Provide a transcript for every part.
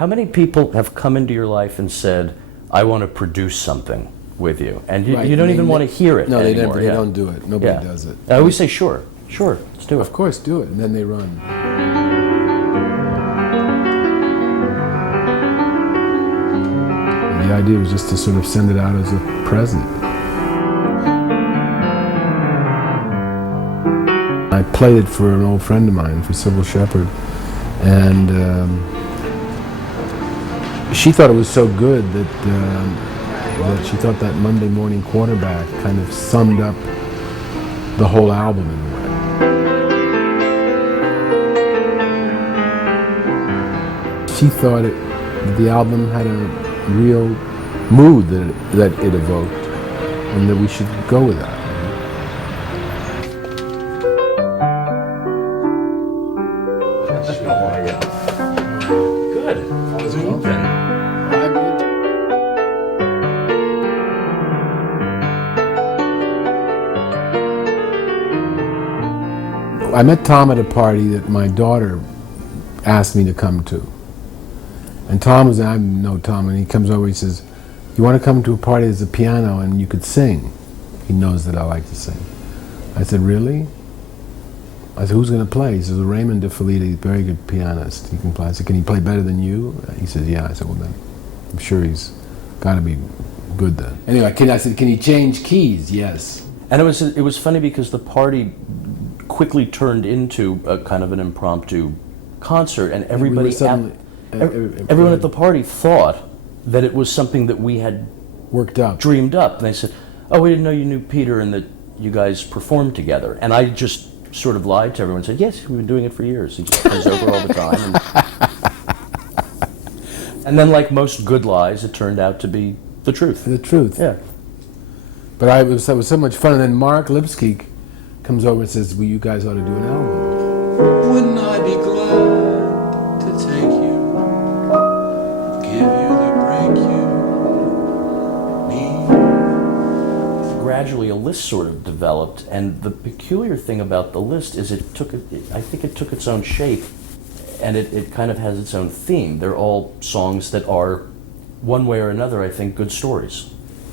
How many people have come into your life and said, I want to produce something with you? And you don't even want to hear it anymore. No, they never. They don't do it. Nobody does it. I always say, sure, let's do it. Of course, do it. And then they run. The idea was just to sort of send it out as a present. I played it for an old friend of mine, for Sybil Shepherd, and she thought it was so good that she thought that Monday Morning Quarterback kind of summed up the whole album in a way. She thought the album had a real mood that it evoked, and that we should go with that. Good. Always open. I met Tom at a party that my daughter asked me to come to. And I know Tom, and he comes over, he says, you want to come to a party, there's a piano and you could sing. He knows that I like to sing. I said, really? I said, who's going to play? He says, Raymond DeFelitta, he's a very good pianist. He can play. I said, can he play better than you? He says, yeah. I said, well then, I'm sure he's got to be good then. Anyway, I said, can he change keys? Yes. And it was funny because the party quickly turned into a kind of an impromptu concert, and everybody everyone at the party thought that it was something that we had dreamed up. And they said, oh, we didn't know you knew Peter and that you guys performed together. And I just sort of lied to everyone and said, yes, we've been doing it for years. He just comes over all the time. And then, like most good lies, it turned out to be the truth. The truth. Yeah. But it was so much fun. And then Mark Lipsky comes over and says, well, you guys ought to do an album. Wouldn't I be glad to take you, give you the break you need? Gradually, a list sort of developed, and the peculiar thing about the list is I think it took its own shape, and it kind of has its own theme. They're all songs that are, one way or another, I think, good stories.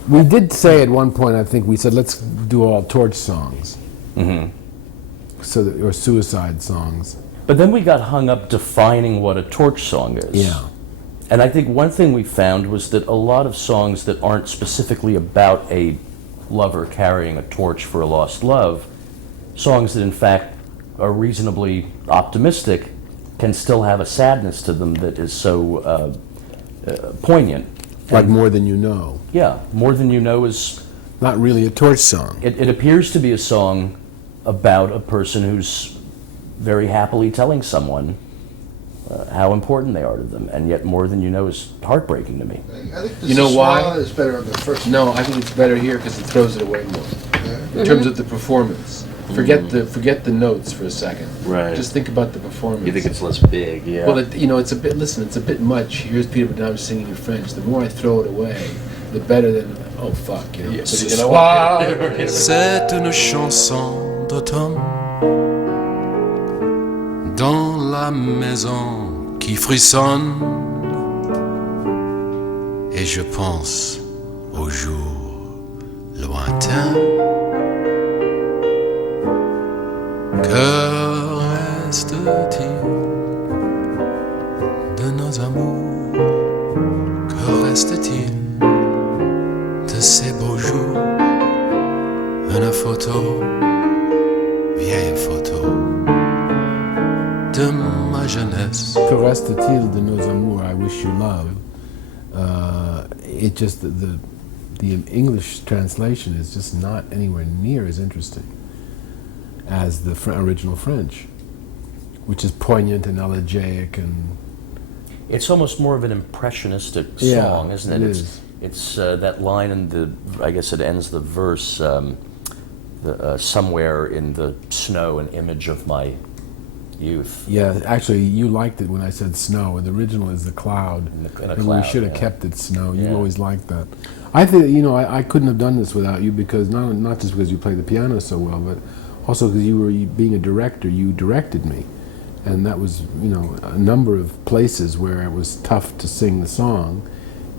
We did say at one point, I think we said, let's do all torch songs. Mm-hmm. Or suicide songs. But then we got hung up defining what a torch song is. Yeah. And I think one thing we found was that a lot of songs that aren't specifically about a lover carrying a torch for a lost love, songs that in fact are reasonably optimistic, can still have a sadness to them that is so poignant. Like More Than You Know. Yeah, More Than You Know is not really a torch song. It appears to be a song about a person who's very happily telling someone how important they are to them, and yet More Than You Know is heartbreaking to me. I think You know why? It's better on the first. No, I think it's better here because it throws it away more. In terms of the performance. Forget the notes for a second. Right. Just think about the performance. You think it's less big, yeah. Well, it's a bit. Listen, it's a bit much. Here's Peter Bogdanovich singing in French. The more I throw it away, the better than. Oh fuck, you know. Yes. So, You know what? C'est une chanson d'automne dans la maison qui frissonne, et je pense aux jours lointains. Que reste-t-il de nos amours? Que reste-t-il de ces beaux jours? Une photo, vieille photo de ma jeunesse. Que reste-t-il de nos amours? I wish you love. It just the English translation is just not anywhere near as interesting as the original French, which is poignant and elegiac, and it's almost more of an impressionistic song, isn't it? It is. It's that line in the, I guess it ends the verse, somewhere in the snow, an image of my youth. Yeah, actually, you liked it when I said snow, and the original is the cloud. And we should have kept it snow. You always liked that. I think, I couldn't have done this without you, because not just because you play the piano so well, but also because you were being a director. You directed me, And that was, you know, a number of places where it was tough to sing the song.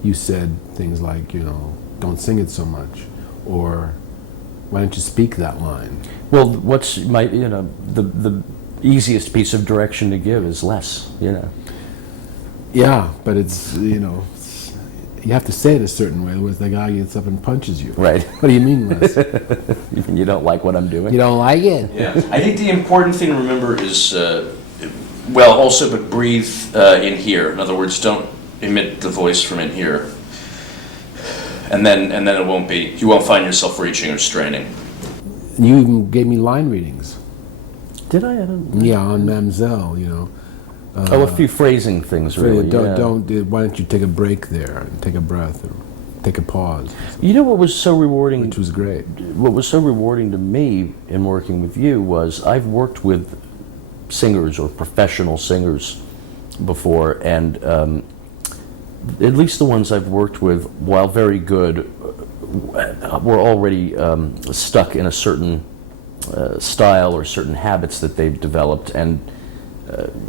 You said things like, you know, don't sing it so much, or why don't you speak that line? Well, what's the easiest piece of direction to give is less, you know. Yeah, but it's, you know, you have to say it a certain way, otherwise the guy gets up and punches you. Right. What do you mean, Les? You don't like what I'm doing? You don't like it? Yeah, I think the important thing to remember is, also, but breathe in here. In other words, don't emit the voice from in here, and then it won't be. You won't find yourself reaching or straining. You even gave me line readings. Did I? I don't. Yeah, on Mamselle, you know. A few phrasing things, really. Why don't you take a break there and take a breath or take a pause? You know what was so rewarding? Which was great. What was so rewarding to me in working with you was I've worked with singers or professional singers before, and at least the ones I've worked with, while very good, were already stuck in a certain style or certain habits that they've developed, and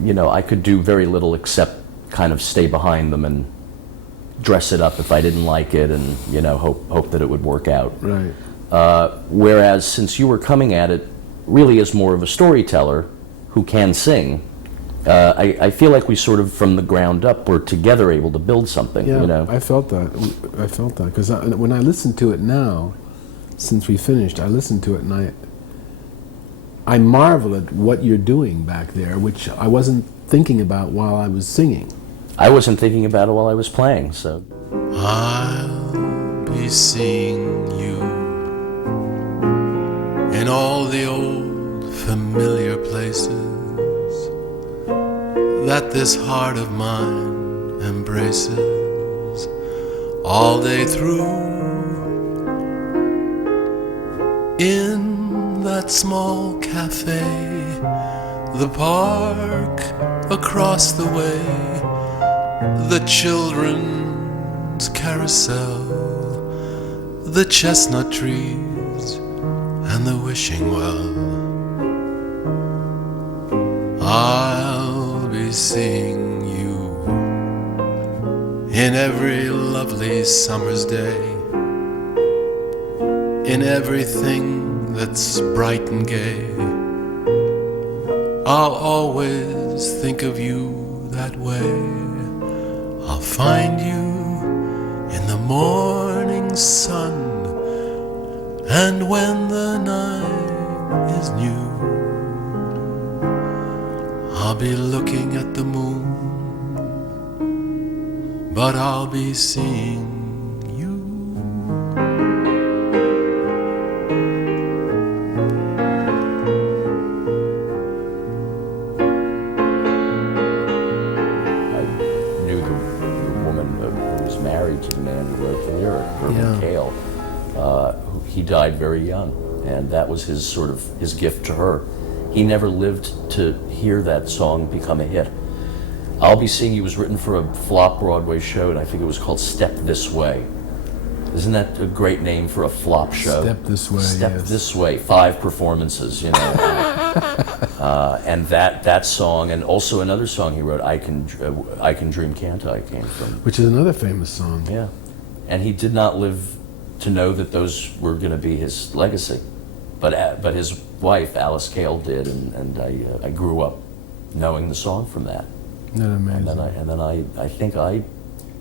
you know, I could do very little except kind of stay behind them and dress it up if I didn't like it, and you know, hope that it would work out. Right. Whereas since you were coming at it really as more of a storyteller who can sing, I feel like we sort of from the ground up were together able to build something. Yeah, you know? I felt that because when I listen to it now, since we finished, I listen to it and I marvel at what you're doing back there, which I wasn't thinking about while I was singing. I wasn't thinking about it while I was playing, so. I'll be seeing you in all the old familiar places that this heart of mine embraces all day through. In that small cafe, the park across the way, the children's carousel, the chestnut trees and the wishing well. I'll be seeing you in every lovely summer's day, in everything that's bright and gay. I'll always think of you that way. I'll find you in the morning sun, and when the night is new, I'll be looking at the moon, but I'll be seeing you. I knew the woman who was married to the man who wrote the lyric, Raymond Cale. He died very young, and that was his sort of his gift to her. He never lived to hear that song become a hit. I'll Be Seeing You was written for a flop Broadway show, and I think it was called Step This Way. Isn't that a great name for a flop show? Step This Way. Step yes. This Way, 5 performances, you know. And that song, and also another song he wrote, I Can Dream, Can't I, came from. Which is another famous song. Yeah. And he did not live to know that those were going to be his legacy. But his wife, Alice Cale, did, and I grew up knowing the song from that. Isn't that amazing? And then I think I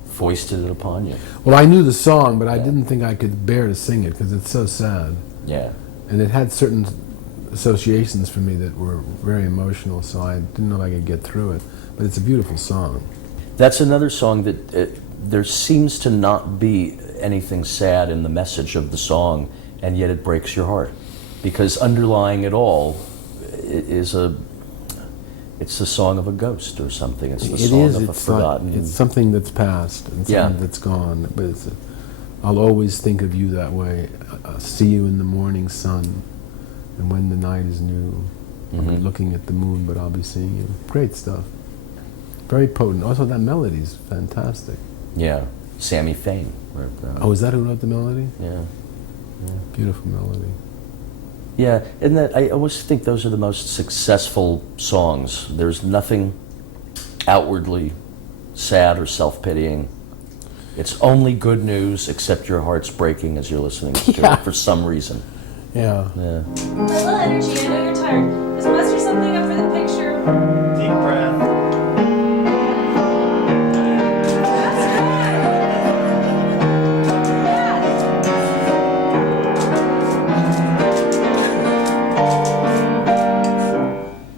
foisted it upon you. Well, I knew the song, but I didn't think I could bear to sing it because it's so sad. Yeah. And it had certain associations for me that were very emotional, so I didn't know if I could get through it. But it's a beautiful song. That's another song that there seems to not be anything sad in the message of the song, and yet it breaks your heart. Because underlying it all it's a song of a ghost or something. It's the song of a forgotten. It's something that's past and something that's gone. But I'll always think of you that way. I'll see you in the morning sun, and when the night is new, I'll be looking at the moon, but I'll be seeing you. Great stuff. Very potent. Also, that melody's fantastic. Yeah. Sammy Fain. Oh, is that who wrote the melody? Yeah. Beautiful melody. Yeah, and that I always think those are the most successful songs. There's nothing outwardly sad or self-pitying. It's only good news, except your heart's breaking as you're listening to it for some reason. Yeah. Yeah. A little energy. I know you're tired. Is Buster something up for the picture? Deep breath.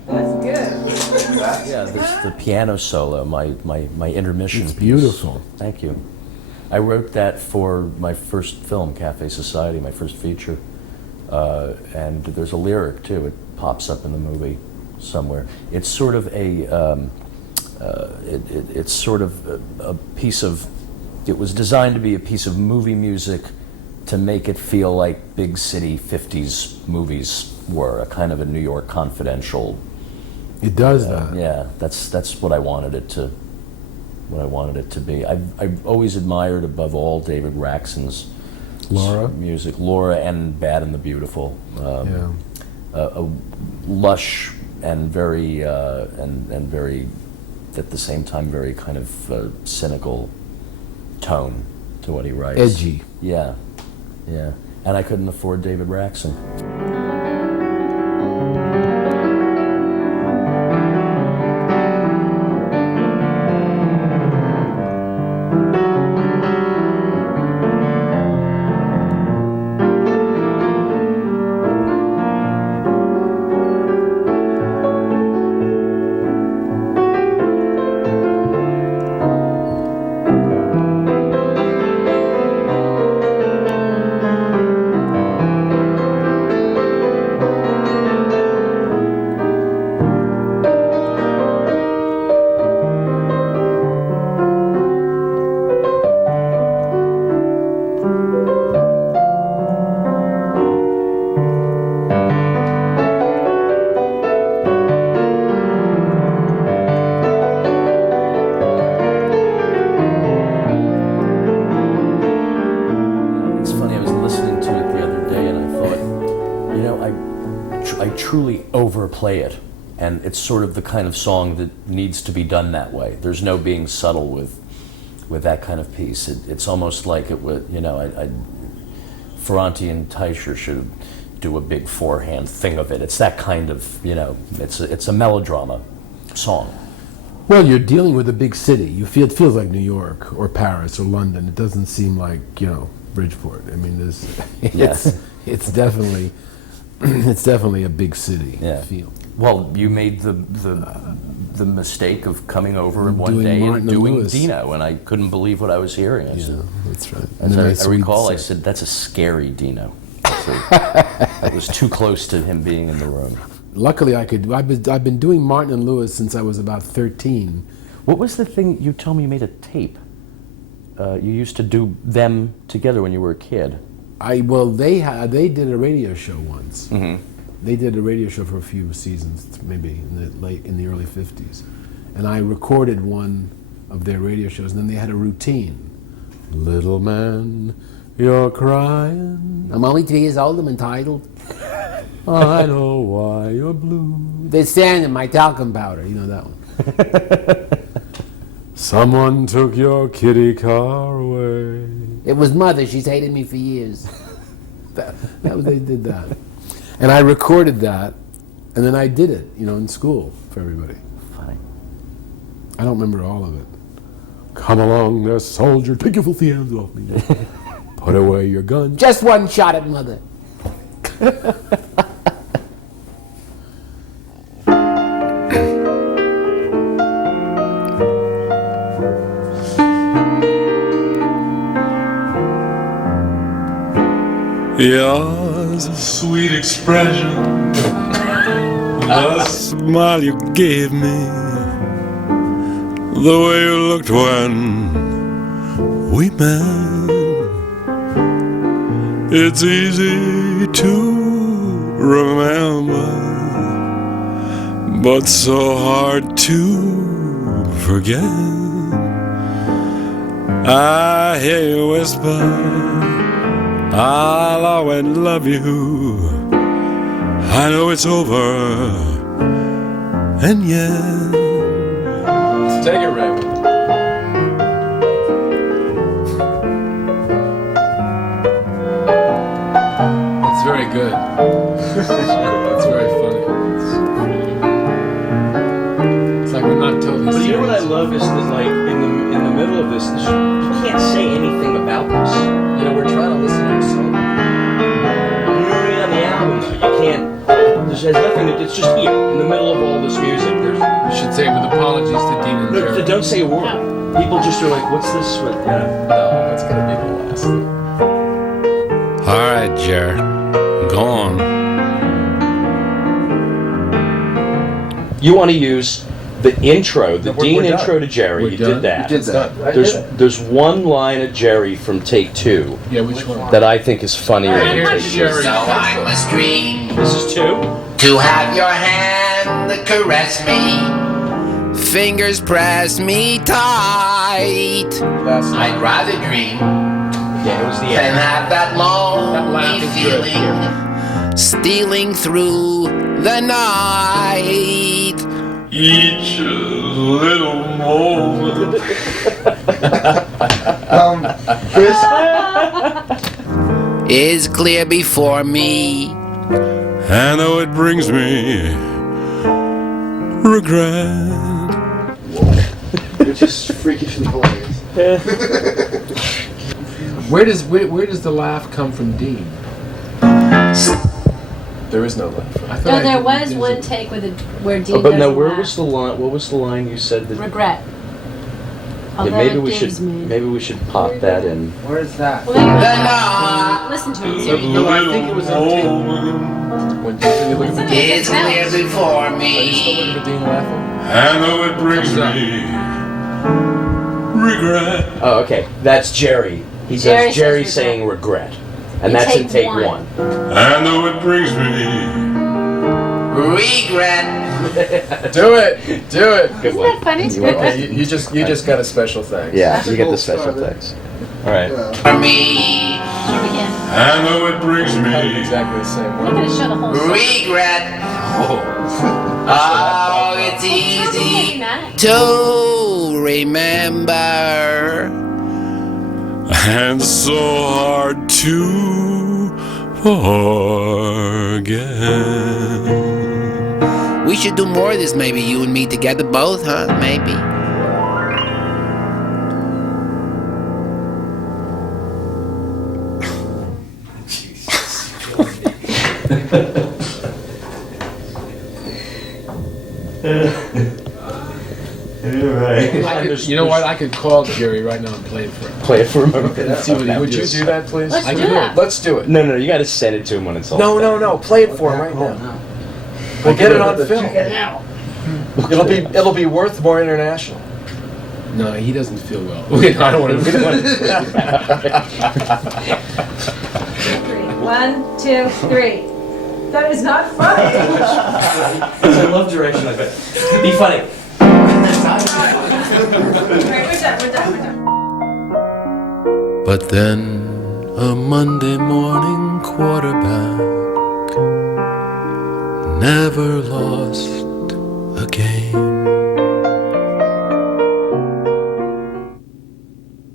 That's good. Yeah, the piano solo, my intermission It's piece. beautiful. Thank you. I wrote that for my first film, Cafe Society, my first feature. And there's a lyric too. It pops up in the movie somewhere. It's sort of it's sort of a piece of. It was designed to be a piece of movie music to make it feel like big city '50s movies were, a kind of a New York Confidential. It does that. Yeah, that's what I wanted it to. What I wanted it to be. I've always admired above all David Raxon's Laura? music, Laura and Bad and the Beautiful. Yeah. A lush and very and very, at the same time, very kind of cynical tone to what he writes. Edgy. Yeah, yeah. And I couldn't afford David Raxon. Truly overplay it, and it's sort of the kind of song that needs to be done that way. There's no being subtle with that kind of piece. It's almost like it would, Ferranti and Teicher should do a big forehand thing of it. It's that kind of, it's a melodrama song. Well, you're dealing with a big city. It feels like New York or Paris or London. It doesn't seem like, Bridgeport. I mean, it's definitely it's definitely a big city feel. Well, you made the mistake of coming over one Doing day Martin and and doing Lewis. Dino, and I couldn't believe what I was hearing. I said, That's right. as And then I recall, I said, said, that's a scary Dino. It was too close to him being in the room. luckily I could. I've been doing Martin and Lewis since I was about 13. What was the thing, you told me you made a tape? You used to do them together when you were a kid. They did a radio show once. Mm-hmm. They did a radio show for a few seasons, maybe in the early 50s, and I recorded one of their radio shows. And then they had a routine. Little man, you're crying. I'm only 3 years old. I'm entitled. I know why you're blue. They're sanding my talcum powder. You know that one. Someone took your kitty car away. It was Mother. She's hated me for years. They did that. And I recorded that, and then I did it, in school for everybody. Funny. I don't remember all of it. Come along there, soldier. Take your filthy hands off me. Put away your gun. Just one shot at Mother. Yours a sweet expression, the smile you gave me, the way you looked when we met. It's easy to remember, but so hard to forget. I hear you whisper, I'll always love you. I know it's over, and yet Take it, Raymond. It's very good. It's very funny. It's like we're not totally But serious. you know what I love is that, like, in the middle of this, you can't say anything about this. You know, we're trying to listen to a song. You know what I mean? On the album, though, you can't. There's nothing. It's just here in the middle of all this music. You should say with apologies to Dean and Jerry. Don't say a word. People just are like, "What's this?" What, No, it's gonna be the last. all right, Jer, go on. You want to use the intro, the we're Dean done. intro to Jerry. We're You done? did that. You did that. There's one line of Jerry from take 2 Yeah, which one? that I think is funnier. than Here's take Jerry. So I must dream This is 2. to have your hand that caress me, fingers press me tight. I'd rather dream Yeah, it was the than end. have that laugh lonely is good. feeling stealing through the night. Each little moment. Chris, Is clear before me. I know it brings me regret. which is freakishly hilarious. Where does the laugh come from, Dean? There is no laugh. I thought No, I there did- was there's one a- take where Dean Oh, but no, doesn't where laugh. was the line? What was the line you said that? Regret. Yeah, maybe we should pop that in. Where's that? Well, maybe The night listen to it. See. No, I think it was on tape. When you look at the is clear before Are you still looking me. at Dean laughing? I know it brings Thumbs up. me regret. Oh, okay. That's Jerry. He Jerry does Jerry says saying regret. And In that's in take take one. 1. I know it brings me. Regret. Do it! Do it! Good Isn't one. that funny? Okay, you just got a special thanks. Yeah, That's a you get the gold special star, man. thanks. All right. Yeah. For me. Here we go. I know it brings Kind of me. exactly the same I'm not one. going to show the whole song. Regret. Oh, it's easy That. to remember. And so hard to forget. We should do more of this, maybe you and me together both, huh? Maybe. You know what? I could call Jerry right now and play it for him. Play it for him. Let's see what he, would you do that, please? Let's I do can that. Let's do it. No, you got to send it to him when it's all No, play it for him right now. We'll get it on film. It'll be worth more international. No, he doesn't feel well. I don't want to. 1, 2, 3. That is not funny. I love direction like that. Be funny. Alright, we're done. But then a Monday morning quarterback never lost